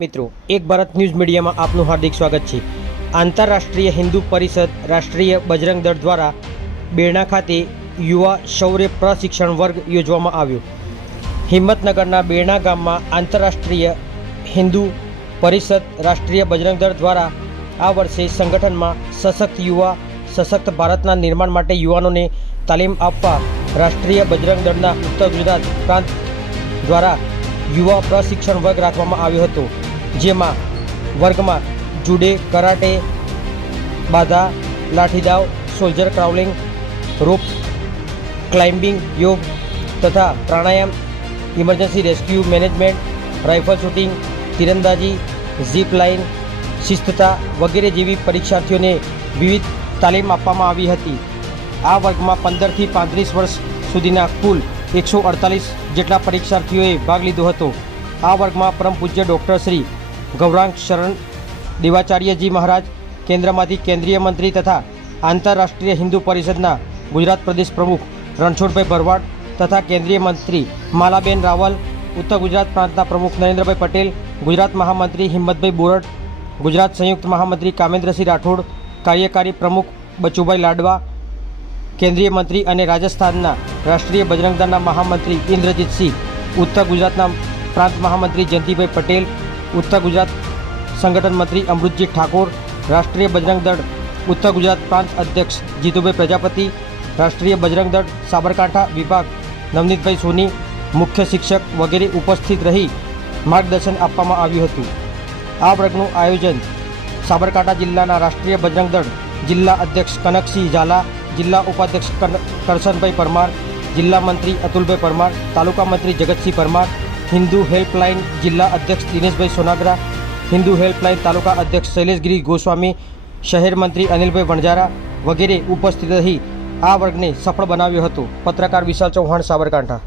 મિત્રો એક ભારત ન્યૂઝ મીડિયામાં આપનું હાર્દિક સ્વાગત છે। આંતરરાષ્ટ્રીય હિન્દુ પરિષદ રાષ્ટ્રીય બજરંગ દળ દ્વારા બેરણા ખાતે યુવા શૌર્ય પ્રશિક્ષણ વર્ગ યોજવામાં આવ્યો। હિંમતનગરના બેરણા ગામમાં આંતરરાષ્ટ્રીય હિન્દુ પરિષદ રાષ્ટ્રીય બજરંગ દળ દ્વારા આ વર્ષે સંગઠનમાં સશક્ત યુવા સશક્ત ભારતના નિર્માણ માટે યુવાનોને તાલીમ આપવા રાષ્ટ્રીય બજરંગ દળના ઉત્તર ગુજરાત પ્રાંત દ્વારા યુવા પ્રશિક્ષણ વર્ગ રાખવામાં આવ્યો હતો, જેમાં વર્ગમાં જુડે, કરાટે, બાધા, લાઠીદાવ, સોલ્જર ક્રાઉલિંગ, રોપ ક્લાઇમ્બિંગ, યોગ તથા પ્રાણાયામ, emergency rescue management, rifle shooting, તીરંદાજી, ઝીપ લાઇન, શિસ્તતા વગેરે જેવી પરીક્ષાર્થીઓને વિવિધ તાલીમ આપવામાં આવી હતી। આ વર્ગમાં 15 થી 35 વર્ષ સુધીના કુલ 148 જેટલા પરીક્ષાર્થીઓએ ભાગ લીધો હતો। આ વર્ગમાં પરમ પૂજ્ય ડૉક્ટર શ્રી ગૌરાંગ શરણ દેવાચાર્યજી મહારાજ, કેન્દ્રમાંથી કેન્દ્રીય મંત્રી તથા આંતરરાષ્ટ્રીય હિન્દુ પરિષદના ગુજરાત પ્રદેશ પ્રમુખ રણછોડભાઈ ભરવાડ તથા કેન્દ્રીય મંત્રી માલાબેન રાવલ, ઉત્તર ગુજરાત પ્રાંતના પ્રમુખ નરેન્દ્રભાઈ પટેલ, ગુજરાત મહામંત્રી હિંમતભાઈ બોરડ, ગુજરાત સંયુક્ત મહામંત્રી કામેન્દ્રસિંહ રાઠોડ, કાર્યકારી પ્રમુખ બચુભાઈ લાડવા, કેન્દ્રીય મંત્રી અને રાજસ્થાનના રાષ્ટ્રીય બજરંગ દળના મહામંત્રી ઇન્દ્રજીતસિંહ, ઉત્તર ગુજરાતના પ્રાંત મહામંત્રી જયંતિભાઈ પટેલ, ઉત્તર ગુજરાત સંગઠન મંત્રી અમૃતજી ઠાકોર, રાષ્ટ્રીય બજરંગ દળ ઉત્તર ગુજરાત પ્રાંત અધ્યક્ષ જીતુભાઈ પ્રજાપતિ, રાષ્ટ્રીય બજરંગ દળ સાબરકાંઠા વિભાગ નવનીતભાઈ સોની, મુખ્ય શિક્ષક વગેરે ઉપસ્થિત રહી માર્ગદર્શન આપવામાં આવ્યું હતું। આ વર્ગનું આયોજન સાબરકાંઠા જિલ્લાના રાષ્ટ્રીય બજરંગ દળ જિલ્લા અધ્યક્ષ કનકસિંહ ઝાલા, જિલ્લા ઉપાધ્યક્ષ કરશનભાઈ પરમાર, જિલ્લા મંત્રી અતુલભાઈ પરમાર, તાલુકા મંત્રી જગતસિંહ પરમાર, હિન્દુ હેલ્પલાઇન જિલ્લા અધ્યક્ષ દિનેશભાઈ સોનાગરા, હિન્દુ હેલ્પલાઇન તાલુકા અધ્યક્ષ શૈલેષગીરી ગોસ્વામી, શહેર મંત્રી અનિલભાઈ વણજારા વગેરે ઉપસ્થિત રહી આ વર્ગને સફળ બનાવ્યો હતો। પત્રકાર વિશાલ ચૌહાણ, સાબરકાંઠા।